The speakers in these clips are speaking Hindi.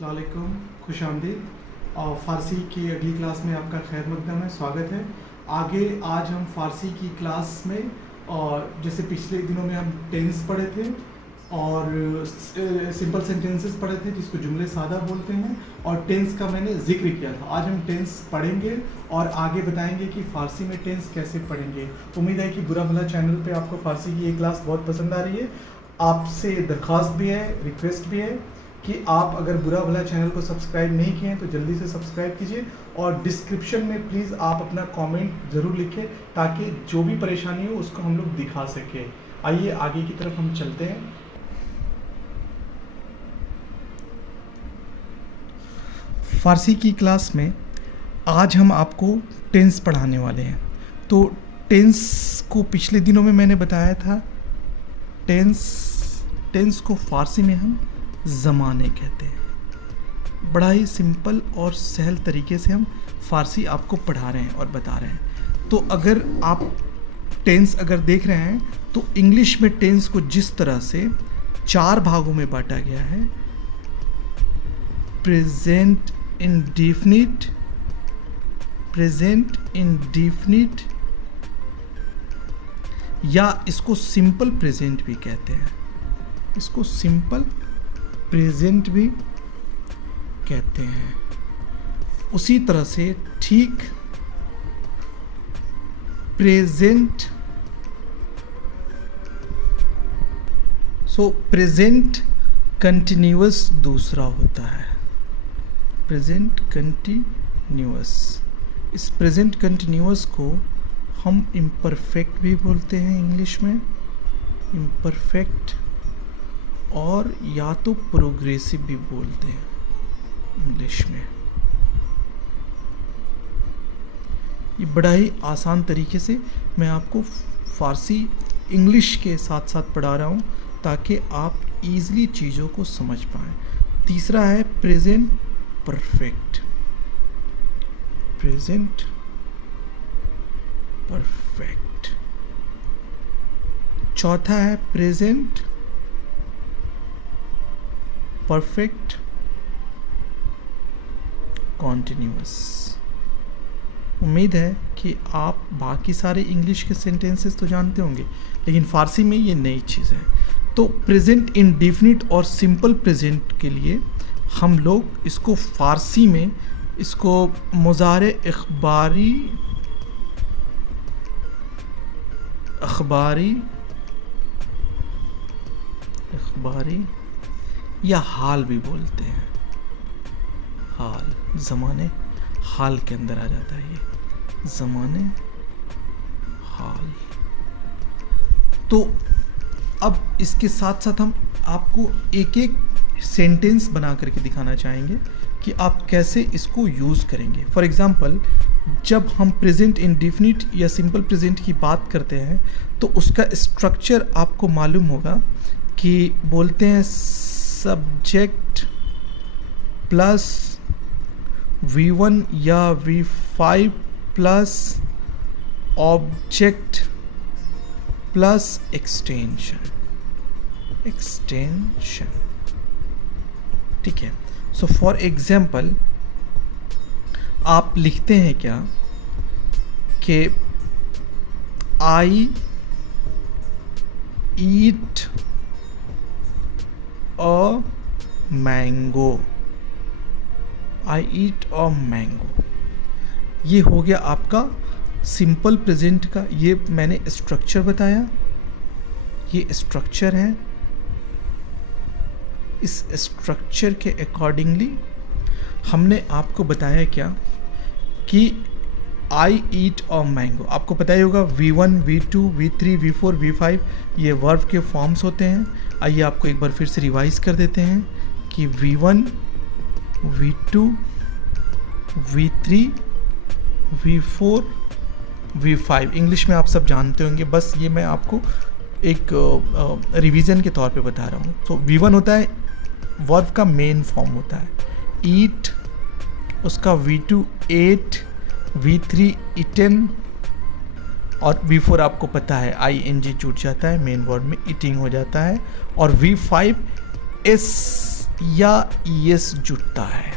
अस्सलाम वालेकुम, खुश आमदीद। और फ़ारसी की अगली क्लास में आपका खैर मकदम है, स्वागत है। आज हम फ़ारसी की क्लास में, और जैसे पिछले दिनों में हम टेंस पढ़े थे और सिंपल सेंटेंसेस पढ़े थे जिसको जुमले सादा बोलते हैं, और टेंस का मैंने जिक्र किया था। आज हम टेंस पढ़ेंगे और आगे बताएंगे कि फ़ारसी में टेंस कैसे पढ़ेंगे। उम्मीद है कि बुरा भला चैनल पे आपको फ़ारसी की ये क्लास बहुत पसंद आ रही है। आपसे दरख्वास्त भी है, रिक्वेस्ट भी है कि आप अगर बुरा भला चैनल को सब्सक्राइब नहीं किए हैं तो जल्दी से सब्सक्राइब कीजिए, और डिस्क्रिप्शन में प्लीज़ आप अपना कमेंट ज़रूर लिखें ताकि जो भी परेशानी हो उसको हम लोग दिखा सकें। आइए आगे की तरफ हम चलते हैं। फ़ारसी की क्लास में आज हम आपको टेंस पढ़ाने वाले हैं। तो टेंस को पिछले दिनों में मैंने बताया था, टेंस को फ़ारसी में हम ज़माने कहते हैं। बड़ा ही सिंपल और सहल तरीके से हम फ़ारसी आपको पढ़ा रहे हैं और बता रहे हैं। तो अगर आप टेंस अगर देख रहे हैं तो इंग्लिश में टेंस को जिस तरह से 4 भागों में बांटा गया है, प्रेजेंट इंडेफिनिट, प्रेजेंट इंडेफिनिट, या इसको सिंपल प्रेजेंट भी कहते हैं, इसको सिंपल प्रेजेंट भी कहते हैं। उसी तरह से ठीक प्रेजेंट, प्रेजेंट कंटिन्यूअस दूसरा होता है, प्रेजेंट कंटिन्यूअस। इस प्रेजेंट कंटिन्यूअस को हम इम्परफेक्ट भी बोलते हैं इंग्लिश में, इम्परफेक्ट, और या तो प्रोग्रेसिव भी बोलते हैं इंग्लिश में। ये बड़ा ही आसान तरीके से मैं आपको फ़ारसी इंग्लिश के साथ साथ पढ़ा रहा हूँ ताकि आप इजीली चीज़ों को समझ पाएँ। तीसरा है प्रेजेंट परफेक्ट, प्रेजेंट परफेक्ट। चौथा है प्रेजेंट परफेक्ट कॉन्टिन्यूअस। उम्मीद है कि आप बाकी सारे इंग्लिश के सेंटेंसेस तो जानते होंगे, लेकिन फ़ारसी में ये नई चीज़ है। तो प्रेजेंट इंडेफिनिट और सिंपल प्रेजेंट के लिए हम लोग इसको फ़ारसी में इसको मुज़ारे इख़बारी, इख़बारी या हाल भी बोलते हैं। हाल, ज़माने हाल के अंदर आ जाता है ये, ज़माने हाल। तो अब इसके साथ साथ हम आपको एक एक सेंटेंस बना करके दिखाना चाहेंगे कि आप कैसे इसको यूज़ करेंगे। फॉर एग्ज़ाम्पल, जब हम प्रेजेंट इंडेफिनिट या सिंपल प्रेजेंट की बात करते हैं तो उसका स्ट्रक्चर आपको मालूम होगा कि बोलते हैं सब्जेक्ट प्लस V1 या V5 plus object plus extension, ठीक है। सो फॉर एग्जाम्पल आप लिखते हैं क्या कि आई ईट a mango, I eat a mango. ये हो गया आपका सिंपल प्रेजेंट का, ये मैंने स्ट्रक्चर बताया, ये स्ट्रक्चर है। इस स्ट्रक्चर के अकॉर्डिंगली हमने आपको बताया क्या कि आई ईट अ मैंगो। आपको पता ही होगा V1, V2, V3, V4, V5 ये वर्ब के फॉर्म्स होते हैं। आइए आपको एक बार फिर से रिवाइज कर देते हैं कि V1, V2, V3, V4, V5 English में आप सब जानते होंगे, बस ये मैं आपको एक रिवीजन के तौर पे बता रहा हूँ। तो V1 होता है वर्ब का मेन फॉर्म होता है ईट, उसका V2 एट, V3 इटन, और V4 आपको पता है ING जुड़ जाता है, मेन वर्ड में ईटिंग हो जाता है, और V5 एस या ईएस जुड़ता है,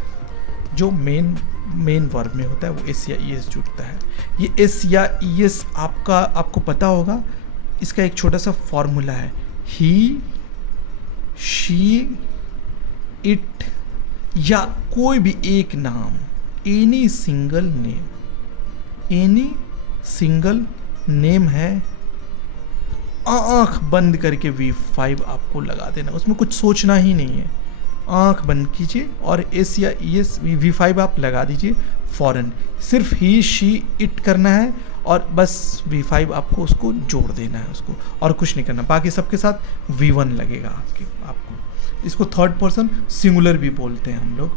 जो मेन वर्ब में होता है वो एस या ईएस जुड़ता है। ये एस या ईएस आपको पता होगा, इसका एक छोटा सा फॉर्मूला है, ही, शी, इट या कोई भी एक नाम, एनी सिंगल नेम है, आंख बंद करके V5 आपको लगा देना, उसमें कुछ सोचना ही नहीं है। आंख बंद कीजिए और एस या ईएस V5 आप लगा दीजिए फौरन। सिर्फ ही, शी, इट करना है और बस V5 आपको उसको जोड़ देना है उसको, और कुछ नहीं करना। बाकी सबके साथ V1 लगेगा आपको। इसको थर्ड पर्सन सिंगुलर भी बोलते हैं हम लोग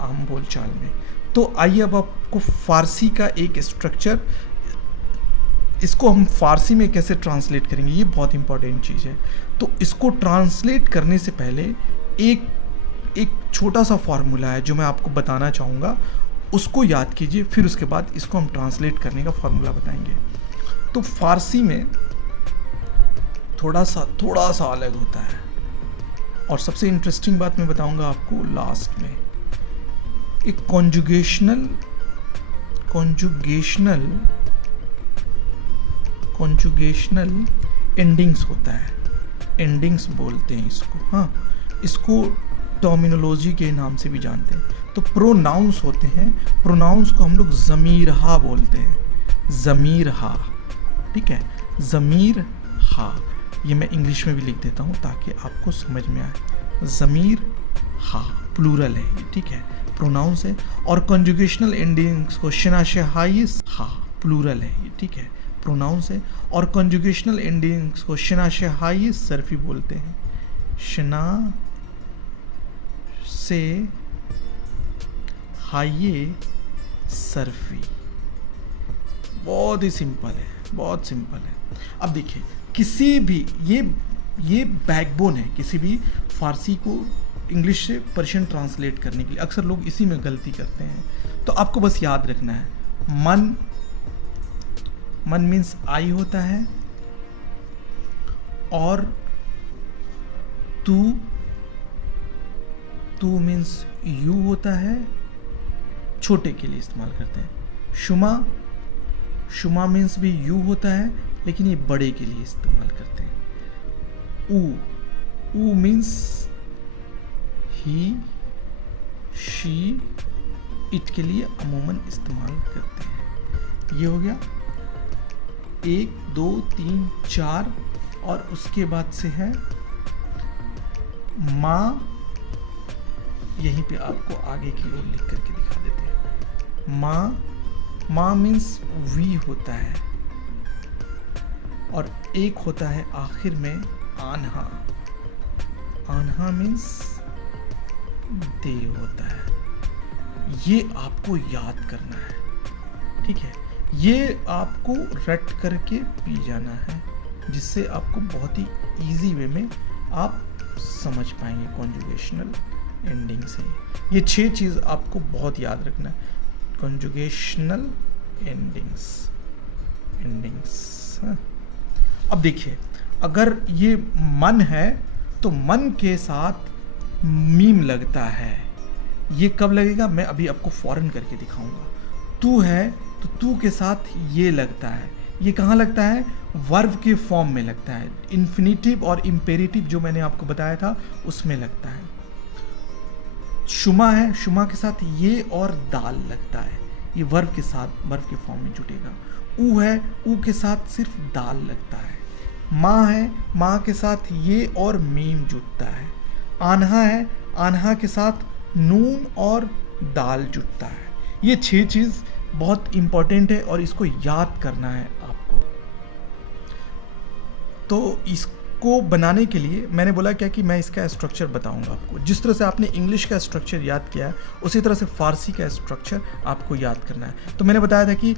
आम बोलचाल में। तो आइए अब आपको फारसी का एक स्ट्रक्चर, इसको हम फारसी में कैसे ट्रांसलेट करेंगे, ये बहुत इंपॉर्टेंट चीज़ है। तो इसको ट्रांसलेट करने से पहले एक छोटा सा फार्मूला है जो मैं आपको बताना चाहूँगा, उसको याद कीजिए, फिर उसके बाद इसको हम ट्रांसलेट करने का फार्मूला बताएंगे। तो फारसी में थोड़ा सा अलग होता है, और सबसे इंटरेस्टिंग बात मैं बताऊंगा आपको लास्ट में। एक कॉन्जुगेशनल एंडिंग्स होता है, एंडिंग्स बोलते हैं इसको। हाँ, इसको टर्मिनोलॉजी के नाम से भी जानते हैं। तो प्रोनाउंस होते हैं, प्रोनाउंस को हम लोग ज़मीर-हा बोलते हैं, ज़मीर-हा, ठीक है, ज़मीर-हा। ये मैं इंग्लिश में भी लिख देता हूँ ताकि आपको समझ में आए। ज़मीर-हा प्लूरल है ये, ठीक है, प्रोनाउंस है। और कंजुगेशनल एंडिंग्स को शनाशहाइस-हा प्लूरल है ये, ठीक है, प्रोनाउंस है। और कंजुगेशनल एंडिंग्स को शनाशहाइस सर्फी बोलते हैं, शना से हाइये सर्फी। बहुत ही सिंपल है, बहुत सिंपल है। अब देखिए, किसी भी ये बैकबोन है किसी भी फारसी को इंग्लिश से पर्शियन ट्रांसलेट करने के लिए। अक्सर लोग इसी में गलती करते हैं। तो आपको बस याद रखना है, मन मीन्स आई होता है, और तू मीन्स यू होता है, छोटे के लिए इस्तेमाल करते हैं। शुमा मीन्स भी यू होता है, लेकिन ये बड़े के लिए इस्तेमाल करते हैं। ऊ मीन्स ही, शी, इट के लिए अमूमन इस्तेमाल करते हैं। ये हो गया 1 2 3 4, और उसके बाद से है माँ। यहीं पे आपको आगे की ओर लिख करके दिखा देते हैं। माँ मीन्स वी होता है, और एक होता है आखिर में आन्हा मीन्स दे होता है। ये आपको याद करना है, ठीक है, ये आपको रट करके पी जाना है, जिससे आपको बहुत ही इजी वे में आप समझ पाएंगे कॉन्जुगेशनल एंडिंग से। ये 6 चीज़ आपको बहुत याद रखना है। कॉन्जुगेशनल एंडिंग्स। हाँ। अब देखिए, अगर ये मन है तो मन के साथ मीम लगता है। ये कब लगेगा मैं अभी आपको फौरन करके दिखाऊंगा। तू है तो तू के साथ ये लगता है। ये कहाँ लगता है? वर्ब के फॉर्म में लगता है। इन्फिनिटिव और इम्पेरेटिव जो मैंने आपको बताया था उसमें लगता है। शुमा है, शुमा के साथ ये और दाल लगता है। ये वर्ब के साथ वर्ब के फॉर्म में जुटेगा। ऊ है, ऊ के साथ सिर्फ दाल लगता है। माँ है, माँ के साथ ये और मीम जुटता है। आन्हा है, आन्हा के साथ नून और दाल जुटता है। ये 6 चीज़ बहुत इम्पॉर्टेंट है और इसको याद करना है आपको। तो इसको बनाने के लिए मैंने बोला क्या कि मैं इसका स्ट्रक्चर बताऊंगा आपको। जिस तरह से आपने इंग्लिश का स्ट्रक्चर याद किया है उसी तरह से फारसी का स्ट्रक्चर आपको याद करना है। तो मैंने बताया था कि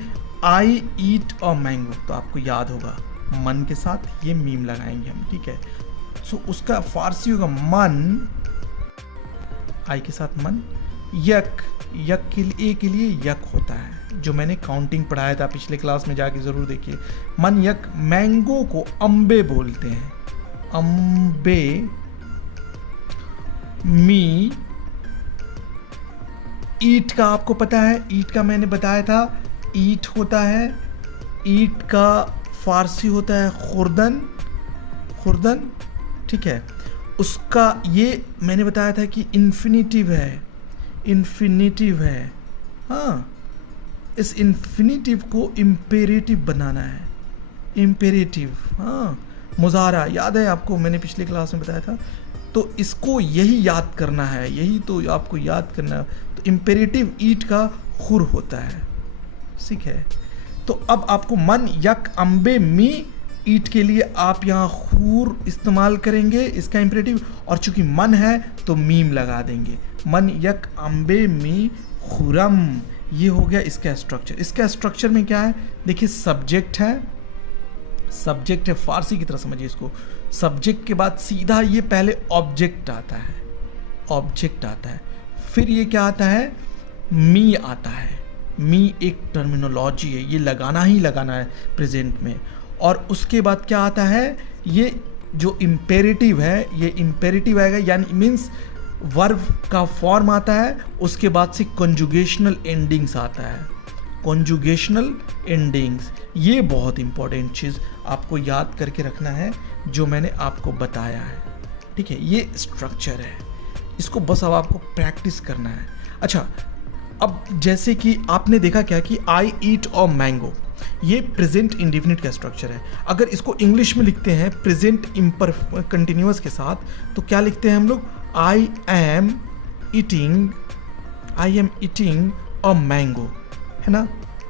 आई ईट अ मैंगो, तो आपको याद होगा मन के साथ ये मीम लगाएंगे हम, ठीक है। सो उसका फारसी होगा मन, आई के साथ मन। यक, यक के लिए यक होता है, जो मैंने काउंटिंग पढ़ाया था पिछले क्लास में, जाके ज़रूर देखिए। मन यक। मैंगो को अम्बे बोलते हैं, अम्बे। मी, ईट का आपको पता है, ईट का मैंने बताया था, ईट होता है, ईट का फारसी होता है खुर्दन, खुर्दन, ठीक है। उसका ये मैंने बताया था कि इन्फिनिटिव है, इन्फिनिटिव है, हाँ। इस इन्फिनिटिव को इम्पेरेटिव बनाना है, इम्पेरेटिव, हाँ। मुजारा याद है आपको, मैंने पिछले क्लास में बताया था। तो इसको यही याद करना है, यही तो आपको याद करना है। तो इम्पेरेटिव ईट का खुर होता है, ठीक है। तो अब आपको मन यक अम्बे मी, ईट के लिए आप यहाँ खूर इस्तेमाल करेंगे, इसका इम्पेरेटिव, और चूंकि मन है तो मीम लगा देंगे। मन यक अम्बे मी खुरम, ये हो गया इसका स्ट्रक्चर। इसका स्ट्रक्चर में क्या है देखिए, सब्जेक्ट है, सब्जेक्ट है, फारसी की तरह समझिए इसको। सब्जेक्ट के बाद सीधा ये पहले ऑब्जेक्ट आता है, ऑब्जेक्ट आता है, फिर ये क्या आता है, मी आता है। मी एक टर्मिनोलॉजी है, ये लगाना ही लगाना है प्रेजेंट में। और उसके बाद क्या आता है, ये जो इम्पेरेटिव है, ये इम्पेरेटिव आएगा, यानी मीन्स वर्ब का फॉर्म आता है। उसके बाद से कंजुगेशनल एंडिंग्स आता है, कंजुगेशनल एंडिंग्स। ये बहुत इंपॉर्टेंट चीज़ आपको याद करके रखना है जो मैंने आपको बताया है, ठीक है। ये स्ट्रक्चर है, इसको बस अब आपको प्रैक्टिस करना है। अच्छा, अब जैसे कि आपने देखा क्या कि आई ईट अ मैंगो, ये प्रेजेंट इंडेफिनिट का स्ट्रक्चर है। अगर इसको इंग्लिश में लिखते हैं प्रेजेंट कंटिन्यूअस के साथ, तो क्या लिखते हैं हम लोग, I am eating a mango, है ना।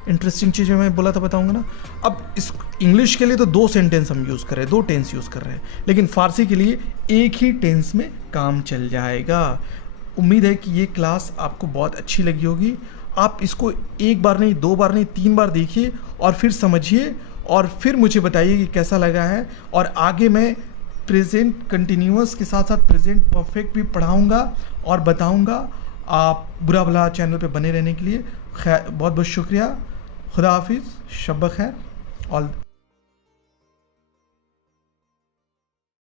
इंटरेस्टिंग चीज़ मैं बोला था, बताऊंगा ना। अब इस इंग्लिश के लिए तो 2 सेंटेंस हम यूज़ कर रहे हैं, 2 टेंस यूज़ कर रहे हैं, लेकिन फारसी के लिए एक ही टेंस में काम चल जाएगा। उम्मीद है कि ये क्लास आपको बहुत अच्छी लगी होगी। आप इसको 1 बार नहीं, 2 बार नहीं, 3 बार देखिए और फिर समझिए, और फिर मुझे बताइए कि कैसा लगा है। और आगे मैं प्रेजेंट कंटिन्यूअस के साथ साथ प्रेजेंट परफेक्ट भी पढ़ाऊँगा और बताऊँगा। आप बुरा भला चैनल पे बने रहने के लिए बहुत बहुत शुक्रिया। खुदा हाफिज़, शब खैर। ऑल